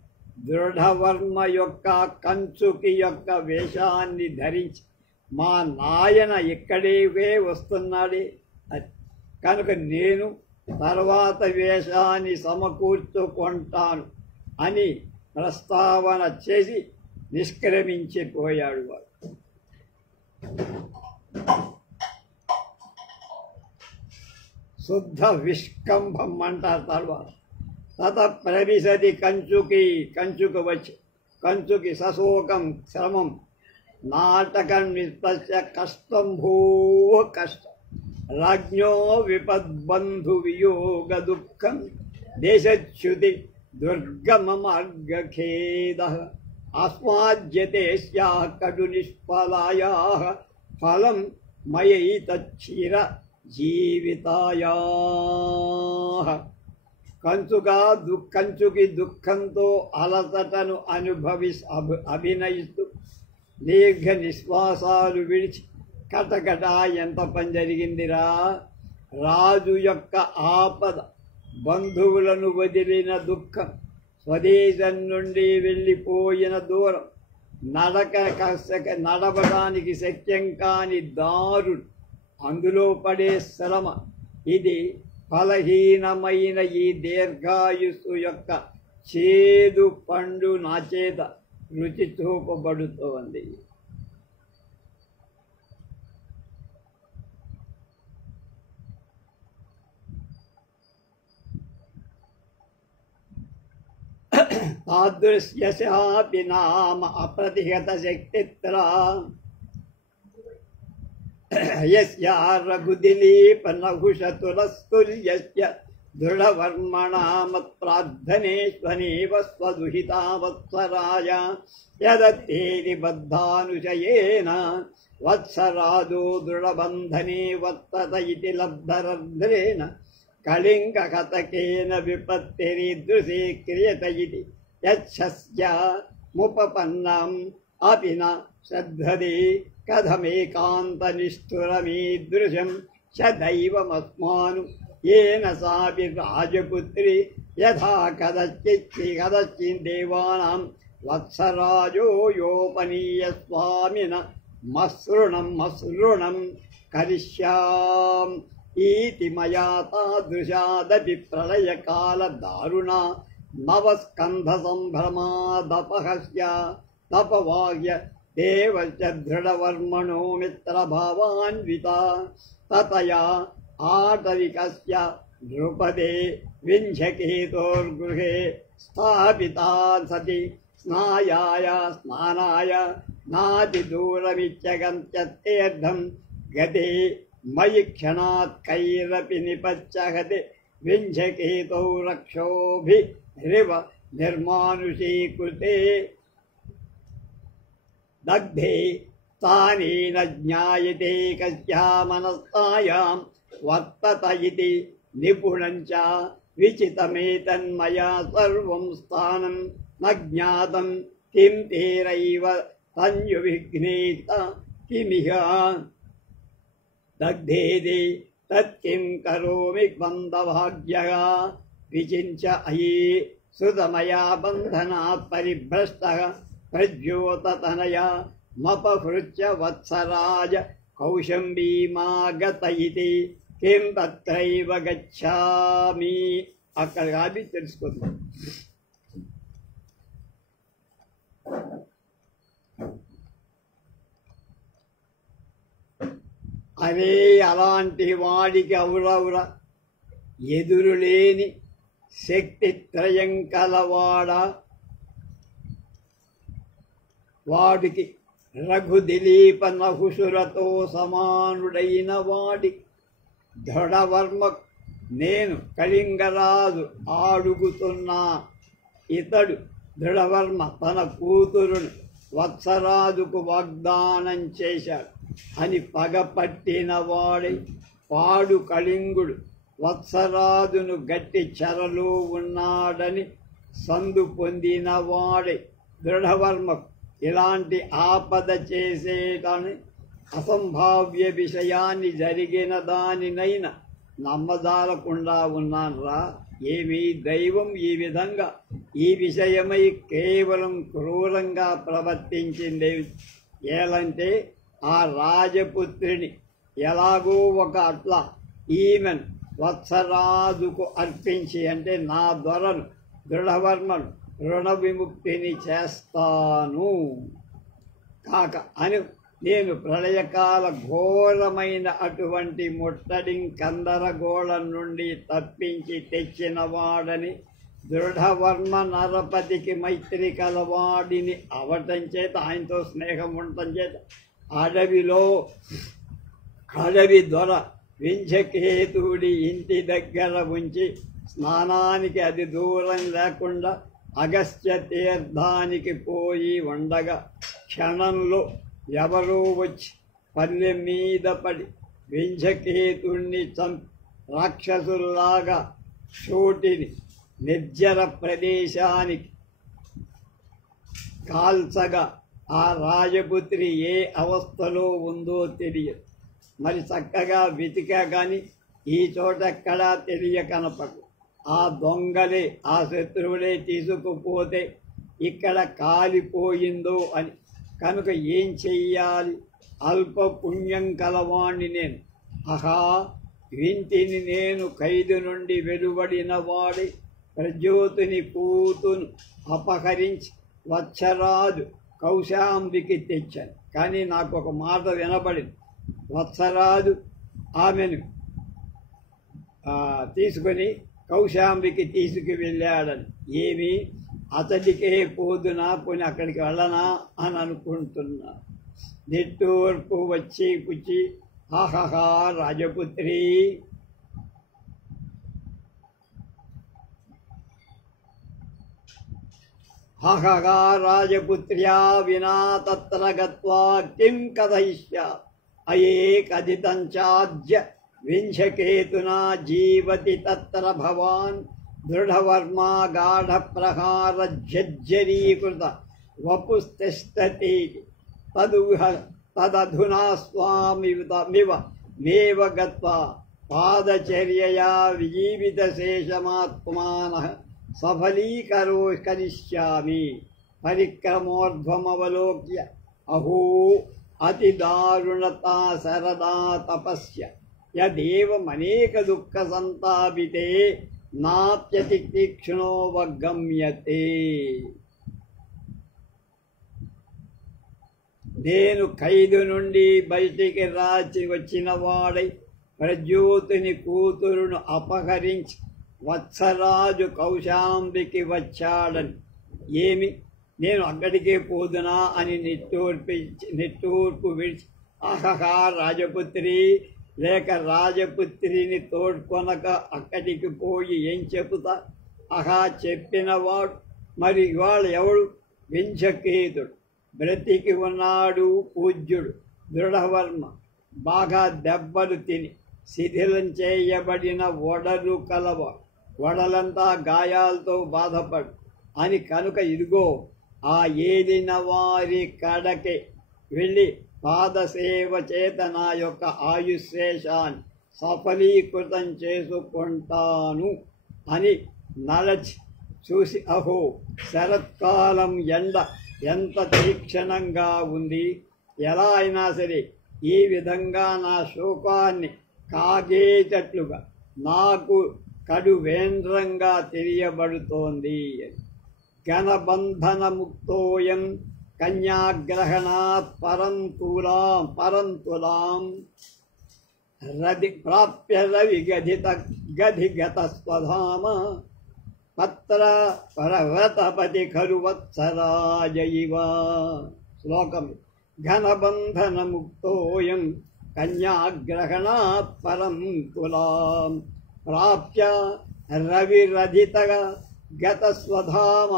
దృఢవర్మ యొక్క కంచుకి యొక్క వేషాన్ని ధరించి మా నాయన ఇక్కడే వస్తున్నాడే కనుక నేను తర్వాత వేషాన్ని సమకూర్చుకుంటాను అని ప్రస్తావన చేసి నిష్క్రమించిపోయాడు వాడు. శుద్ధ విష్కంభం అంటారు. తర్వాత తత ప్రవిశది కంచుకు వచ్చి కంచుకి సశోకం శ్రమం నాటకం నిష్పత్య కష్టం భూ కష్టం రాజ్ఞో విపద్బంధు వియోగ దుఃఖం దేశచ్యుతి దుర్గమ మార్గఖేద ఆస్వాద్యతే స్యాః కడు నిష్ఫలాయాః ఫలం మయైతచ్చిర జీవితాయాః. కంచుకి దుఃఖంతో అలసటను అభినయిస్తూ దీర్ఘ నిశ్వాసాలు విడిచి కటకట ఎంత పని జరిగిందిరా. రాజు యొక్క ఆపద, బంధువులను వదిలిన దుఃఖం, స్వదేశం నుండి వెళ్ళిపోయిన దూరం, నడవడానికి శక్యం కాని దారులు, అందులో పడే శ్రమ, ఇది ఫలహీనమైన ఈ దీర్ఘాయుస్సు యొక్క చేదు పండు నా చేత రుచి చూపబడుతోంది. తాదృశ్యశాపి నామ అప్రతిహత శక్తిత్రా యస్య రఘుదిలీప నహుషతులస్తుల్యస్య దృఢవర్మణా మత్ప్రార్థనేష్వనేవ స్వదుహితావత్సరాయ యదత్తేని బద్ధానుశయేన వత్సరాజో దృఢబంధనే వర్తత ఇతి లబ్ధరధ్రేణ కళింగకతకేన విపత్తిరీదృశే క్రియత ఇతి యచ్చస్య ముపపన్నం అపి న శ్రద్ధదే కథమేకాంతనిష్ఠురమీదృశం సదైవమస్మాను येन सापि राजपुत्री यथा कदचिदेवानां वत्सराजो योपनीय स्वामिन मसृणं करिष्याम् इति मया तादृशादपि प्रलयकालदारुणा नवस्कन्धसम्भ्रमादपहस्य तपवाह्य देवश्च दृढवर्मणो मित्रभावान्विता ततया आटविकस्य द्रुपदे विंशकेतोर्गृहे स्थापिता सति स्नानाय नातिदूरमित्यगन्त्यर्थं गते मयि क्षणात् कैरपि निपच्यहते विंशकेतौ रक्षोभिरिव निर्मानुषीकृते दग्धे स्थानेन ज्ञायते कस्या मनस्तायां वर्तत इति निपुणं च विचितमेतन्मया सर्वं स्थानं న జ్ఞాతం కిం తేరైవ తన్యువిఘ్నేత కిమిహ దగ్ధేది తత్కిం కరోమి బంధభాగ్యః విచించ అయీ సుతమయా బంధనాత్ పరిభ్రష్టః ప్రజ్యోతతనయ మపహృత్య వత్సరాజ కౌశంబీమాగత ఇతి కిం తత్రైవ గచ్ఛామి. అక్కడ కాదు తెలుసుకుందాం. అరే అలాంటి వాడికి అవురవుర ఎదురులేని శక్తి త్రయం కలవాడా, వాడికి రఘు దిలీప నహుసురతో సమానుడైన వాడి దృఢవర్మ నేను కళింగరాజు ఆడుగుతున్నా. ఇతడు దృఢవర్మ తన కూతురును వత్సరాజుకు వాగ్దానం చేశాడు అని పగపట్టిన వాడై పాడు కళింగుడు వత్సరాజును గట్టి చెరలో ఉన్నాడని సందు పొందిన వాడై దృఢవర్మకు ఇలాంటి ఆపద చేసేటని అసంభావ్య విషయాన్ని జరిగిన దానినైనా నమ్మదాలకుండా ఉన్నాన్రా. ఏమీ దైవం ఈ విధంగా ఈ విషయమై కేవలం క్రూరంగా ప్రవర్తించింది. ఏలంటే ఆ రాజపుత్రిని ఎలాగో ఒక అట్లా ఈమెను వత్సరాజుకు అర్పించి, అంటే నా దొరను దృఢవర్మను రుణ విముక్తిని చేస్తాను కాక అని నేను ప్రళయకాల ఘోరమైన అటువంటి ముట్టడి కందరగోళం నుండి తప్పించి తెచ్చిన వాడని దృఢవర్మ నరపతికి మైత్రి కలవాడిని అవటం చేత, ఆయనతో స్నేహం ఉండటం చేత అడవి దొర వింధ్యకేతుడి ఇంటి దగ్గర ఉంచి స్నానానికి అది దూరం లేకుండా అగస్త్య తీర్థానికి పోయి ఉండగా క్షణంలో ఎవరో వచ్చి పల్లె మీద పడి వింధ్యకేతుణ్ణి చంపి రాక్షసుల్లాగా చోటిని నిర్జర ప్రదేశానికి కాల్చగా ఆ రాజపుత్రి ఏ అవస్థలో ఉందో తెలియదు. మరి చక్కగా వెతికా కానీ ఈ చోటెక్కడా తెలియకనపడు. ఆ దొంగలే ఆ శత్రువులే తీసుకుపోతే ఇక్కడ కాలిపోయిందో అని. కనుక ఏం చెయ్యాలి? అల్ప పుణ్యం కలవాణ్ణి నేను. ఆహా, వింటిని నేను ఖైదు నుండి వెలువడిన వాడి ప్రజ్యోతిని కూతును అపహరించి వత్సరాజు కౌశాంబికి తెచ్చాను. కానీ నాకు ఒక మాట వినబడింది. వత్సరాజు ఆమెను తీసుకొని కౌశాంబికి తీసుకువెళ్ళాడని. ఏమి అతడికే పోదునా, పోని అక్కడికి వెళ్ళనా అని అనుకుంటున్నా. నిట్టూర్పు వచ్చి పుచ్చి ఆహహా రాజపుత్రి, ఆహహా రాజపుత్ర్యా వినా తత్ర గత్వా కిం కథయిష్యా అయే కథితం చాద్య వింధ్యకేతునా జీవతి తత్ర భవాన్ దృఢవర్మా గాఢ ప్రహార జర్జరీకృత వపుస్తిష్టతి తదధునా స్వామివ మేవ గత్వా పాదచర్యయా జీవిత శేషమాత్మానః సఫలీకరిష్యామి. పరిక్రమోర్ధ్వమవలోక్య అహో అతి దారుణతా శరదా తపస్య యదేవమనేక దుఃఖ సంతాపితే నాప్యతిక్షణోవగమ్యతే. నేను ఖైదు నుండి బయటికి రాచి వచ్చిన వాడై ప్రజ్యోతిని కూతురును అపహరించి వత్సరాజు కౌశాంబికి వచ్చాడని. ఏమి నేను అక్కడికే పోదునా అని నిట్టూర్పు విడిచి ఆహహా రాజపుత్రి, లేక రాజపుత్రిని తోడ్కొనక అక్కడికి పోయి ఏం చెబుతా? ఆహా చెప్పినవాడు మరి ఇవాళ ఎవడు? వింధ్యకేతుడు. బ్రతికి ఉన్నాడు పూజ్యుడు దృఢవర్మ. బాగా దెబ్బలు తిని శిథిలం చేయబడిన ఒడలు కలవాడు. ఒడలంతా గాయాలతో బాధపడు అని కనుక ఇదిగో ఆ ఏలిన వారి కడకే వెళ్ళి పాదసేవ చేత నా యొక్క ఆయుశేషాన్ని సఫలీకృతం చేసుకుంటాను అని నలచి చూసి, అహో శరత్కాలం ఎండ ఎంత తీక్షణంగా ఉంది, ఎలా అయినా సరే ఈ విధంగా నా శోకాన్ని కాగేటట్లుగా నాకు కడువేంద్రంగా తెలియబడుతోంది. గణబంధనముక్తోయం కన్యాగ్రహణాత్ పరంతులాం రది ప్రాప్య రవి గధిగత స్వధామ పత్ర పరవ్రతపతి ఖలు వత్సరాజ ఇవ. శ్లోకం. ఘనబంధనముక్తోయం కన్యాగ్రహణాత్ పరంతులాం ప్రాప్య రవిరధిత గత స్వధామ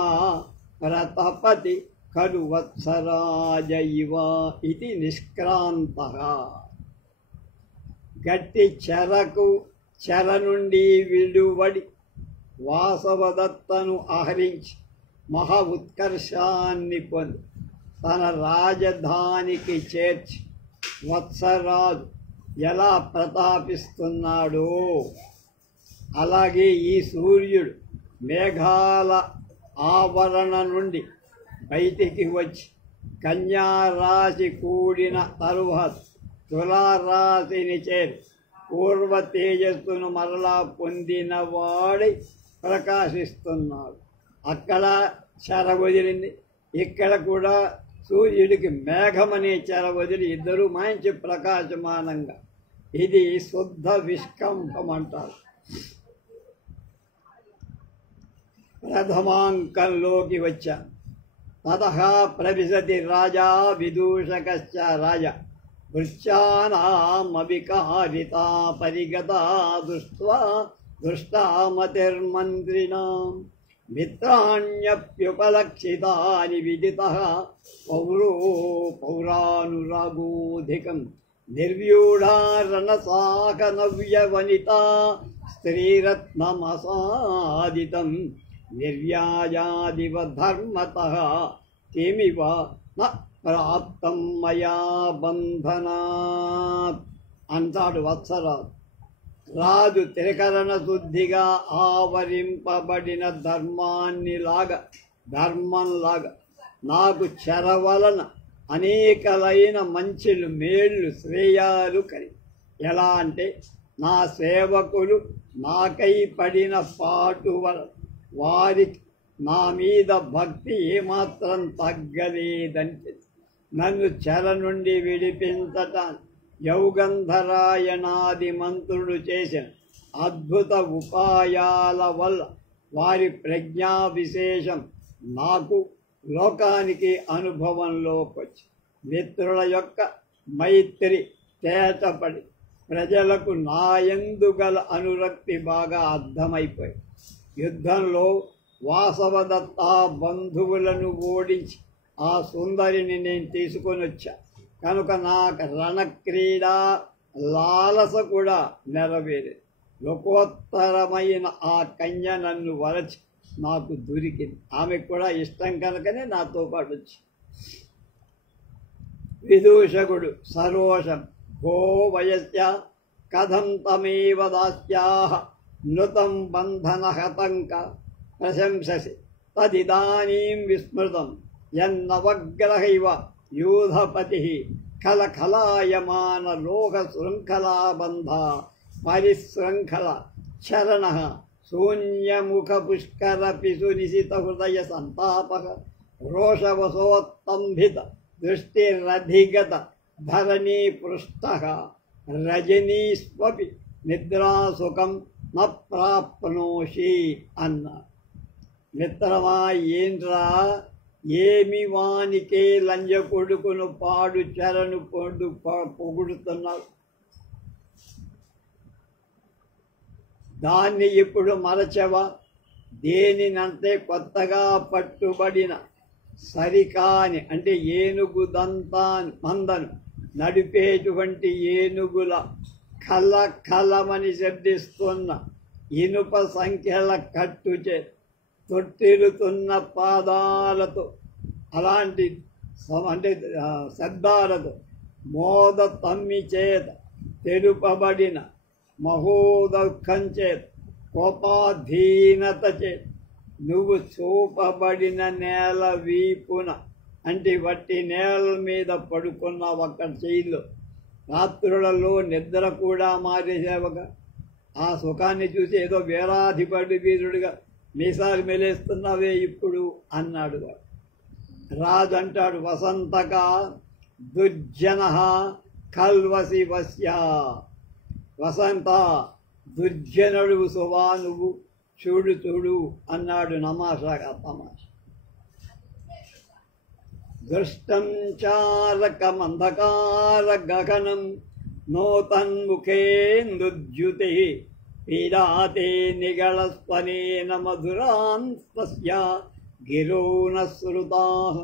ప్రతపతి ఖలు వత్సరాజ ఇవ ఇది నిష్క్రాంతః. గట్టి చెర నుండి విడువడి వాసవదత్తను ఆహరించి మహా ఉత్కర్షాన్ని పొంది తన రాజధానికి చేర్చి వత్సరాజు ఎలా ప్రతాపిస్తున్నాడో అలాగే ఈ సూర్యుడు మేఘాల ఆవరణ నుండి బయటికి వచ్చి కన్యారాశి కూడిన తరువాత తులారాశిని చేరి పూర్వ తేజస్సును మరలా పొందిన వాడి ప్రకాశిస్తున్నాడు. అక్కడ చెర వదిలింది, ఇక్కడ కూడా సూర్యుడికి మేఘమనే చెర వదిలి ఇద్దరు మంచి ప్రకాశమానంగా. ఇది శుద్ధ విష్కంభం అంటారు. ప్రథమాంకంలోకి వచ్చా. తతః ప్రవిశతి రాజా విదూషకశ్చ రాజా వృక్షానామవికారితా పరిగతా దృష్టామతిర్మంత్రిణాం మిత్రాణ్యప్యుపలక్షితాని విదితః పౌరానురాగోధికం నిర్వ్యూఢారణసాకనవ్యవనితా స్త్రీరత్నమసాదితం నిర్వ్యాజాదివ ధర్మతః కిమివ న ప్రాప్తం మయా బంధనాత్ అంటాడు వత్సరాజు. రాజు త్రికరణ శుద్ధిగా ఆవరింపబడిన ధర్మంలాగా నాకు చెర వలన అనేకలైన మంచులు మేళ్ళు శ్రేయాలు కలి. ఎలా అంటే నా సేవకులు నాకై పడిన పాటు వలన వారికి నా మీద భక్తి ఏమాత్రం తగ్గలేదంటే నన్ను చెర నుండి విడిపించటానికి యౌగంధరాయణాది మంత్రులు చేసిన అద్భుత ఉపాయాల వల్ల వారి ప్రజ్ఞా విశేషం నాకు లోకానికి అనుభవంలోకి వచ్చి మిత్రుల యొక్క మైత్రి తేటపడి ప్రజలకు నాయందు గల అనురక్తి బాగా అర్థమైపోయి యుద్ధంలో వాసవదత్త బంధువులను ఓడించి ఆ సుందరిని నేను తీసుకొని వచ్చా కనుక నాకు రణక్రీడ లాలస కూడా నెరవేరేది. లోకోత్తరమైన ఆ కన్య నన్ను వరచి నాకు దొరికింది. ఆమెకు కూడా ఇష్టం కనుకనే నాతో పాటు వచ్చి. విదూషకుడు సరోషం భో వయస్య కథం తమేవ దాస్యాః నృతం బంధనహతంక ప్రశంససి తదిదానీం విస్మృతం యన్నవగ్రహైవ యూధపతి ఖలఖలాయమాన లోక శృంఖలాబంధ పరిశృంఖల చరణ శూన్యముఖ పుష్కర పిశు నిశిత హృదయ సంతాప రోషవసోత్తంభిత దృష్టిరధిగత ధరణీ పృష్ఠ రజనీస్వపి నిద్రాసుఖం న ప్రాప్నోషి అన్న. మిత్రమా ఏంట్రా, ఏమి వానికే లంజ కొడుకును పాడు చెరను పొగుడుతున్నావు? దాన్ని ఇప్పుడు మరచవా? దేనినంటే కొత్తగా పట్టుబడిన సరికాని అంటే ఏనుగు మందను నడిపేటువంటి ఏనుగుల కలమని శబ్దిస్తున్న ఇనుప సంఖ్యల కట్టుచే తొట్టిల్లుతున్న పాదాలతో అలాంటి అంటే శబ్దాలతో మోద తమ్మి చేత తెలుపబడిన మహోదౌఖం చేత కోపాధీనత చేత నువ్వు చూపబడిన నేల వీపున అంటే వట్టి నేల మీద పడుకున్న ఒక్క చెయ్యిలో రాత్రులలో నిద్ర కూడా మారేసేవగా ఆ సుఖాన్ని చూసి ఏదో వీరాధిపతి వీరుడిగా మీసాలు మెలేస్తున్నావే ఇప్పుడు అన్నాడు. రాజు అంటాడు, వసంతక దుర్జన కల్వసి వస్య. వసంత దుర్జనుడు సువా నువ్వు, చూడు చూడు అన్నాడు నమాషాగా తమాష. దృష్టం చారకమంధకార గగనం నోతన్ముఖేందుద్యుతి పీడాతే నిగళస్వనేన మధురాంస్తస్య గిరోన శ్రుతాః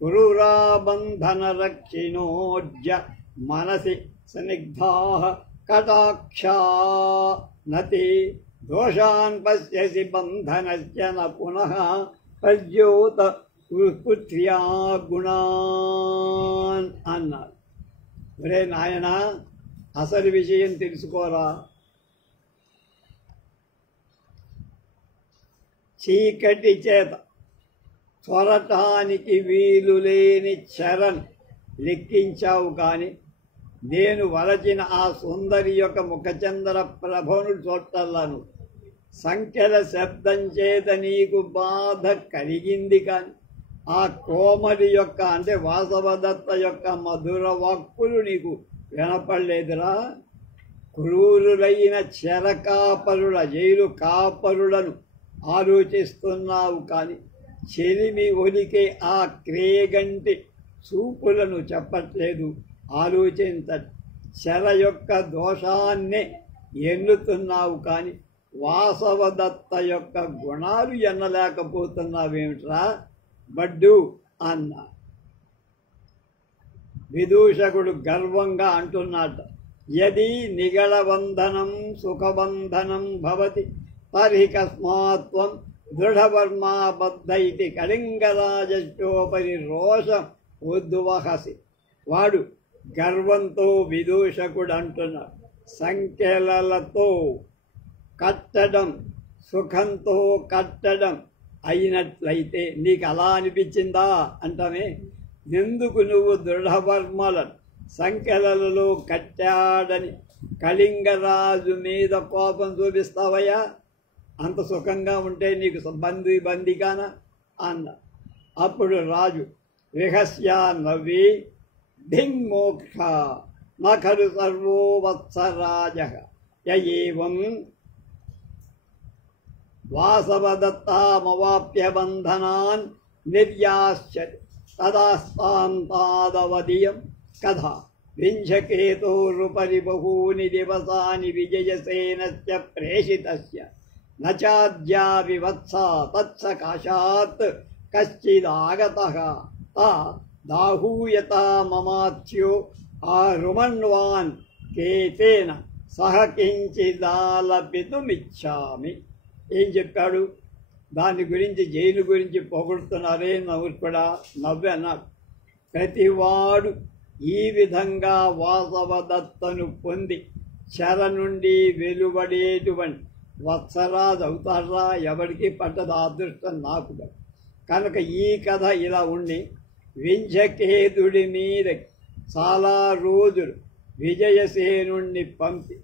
క్రూరాబంధనరక్షిణోజ్య మనసి స్నిగ్ధాః కటాక్షా నతి దోషాన్ పశ్యసి బంధనస్య న పునః పర్యోత పుత్ర్యా గుణాన్ అన్నారు. ఒరే నాయన, అసలు విషయం తెలుసుకోరా. చీకటి చేత చొరటానికి వీలు లేని చరణ్ లెక్కించావు, కానీ నేను వలచిన ఆ సుందరి యొక్క ముఖచంద్ర ప్రభను చూడటల్లాను. సంఖ్యల శబ్దం చేత నీకు బాధ కలిగింది, కానీ ఆ కోమలి యొక్క అంటే వాసవదత్త యొక్క మధుర వాక్కులు నీకు వినపడలేదురా. క్రూరులైన చెరకాపరుల జైలు కాపరులను ఆలోచిస్తున్నావు, కానీ చెలిమి ఒలికే ఆ క్రేగంటి చూపులను చెప్పట్లేదు. ఆలోచించట్ చెర యొక్క దోషాన్నే ఎన్నుతున్నావు, కానీ వాసవదత్త యొక్క గుణాలు ఎన్నలేకపోతున్నావేమిట్రా బడ్డు అన్న. విదూషకుడు గర్వంగా అంటున్నాడు, యది నిగళబంధనం సుఖబంధనం భవతి తర్హి కస్మాత్వం దృఢవర్మాబద్ధ ఇది కళింగరాజోపరి రోషం ఉద్వహసి. వాడు గర్వంతో విదూషకుడు అంటున్నాడు, సంఖ్యలతో కట్టడం సుఖంతో కట్టడం అయినట్లయితే నీకు అలా అనిపించిందా అంటామే. ఎందుకు నువ్వు దృఢవర్మలను సంఖ్యలలో కట్టాడని కళింగరాజు మీద కోపం చూపిస్తావయ్యా? అంత సుఖంగా ఉంటే నీకు బందిగానా అన్న. అప్పుడు రాజు విహస్యా నవ్వి, ధింమోక్ష నఖరు సర్వో వత్సరాజ ఏవం వాసవదత్తామవాప్య బంధనాన్ నిర్యాస్యతి తదాస్తాంతాదవదియం కథా వింశకేతోరుపరి బహూని దివసాని విజయసేనస్య ప్రేషితస్య నచాద్యా వివత్సా తత్సకాశాత్ కశ్చిదాగతః తా దాహూయతా మమాత్యో ఆరుమన్వాన్ కేతేన సహ కించిదాలపితుమిచ్చామి. ఏం చెప్పాడు? దాని గురించి జైలు గురించి పొగుడుతున్నారే నవ్వు కూడా నవ్వి అన్నాడు. ప్రతివాడు ఈ విధంగా వాసవదత్తను పొంది చెర నుండి వెలువడేటువంటి వత్సరాజు అవుతారా? ఎవరికి పట్టదు అదృష్టం నాకు. కనుక ఈ కథ ఇలా ఉండి వింశకేతుడి మీద చాలా రోజులు విజయసేనుణ్ణి పంపి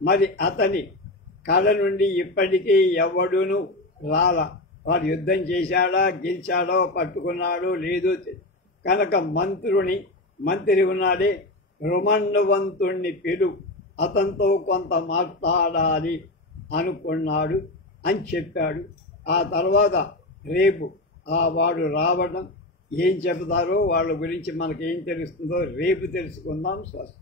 మరి అతని కళ నుండి ఇప్పటికీ ఎవడును రాలా. వాడు యుద్ధం చేశాడా, గెలిచాడో, పట్టుకున్నాడో లేదో. కనుక మంత్రి ఉన్నాడే రుమణవంతుణ్ణి పిలువు, అతనితో కొంత మాట్లాడాలి అనుకున్నాడు అని చెప్పాడు. ఆ తర్వాత రేపు వాడు రావడం, ఏం చెబుతారో వాళ్ళ గురించి మనకేం తెలుస్తుందో రేపు తెలుసుకుందాం. స్వస్తి.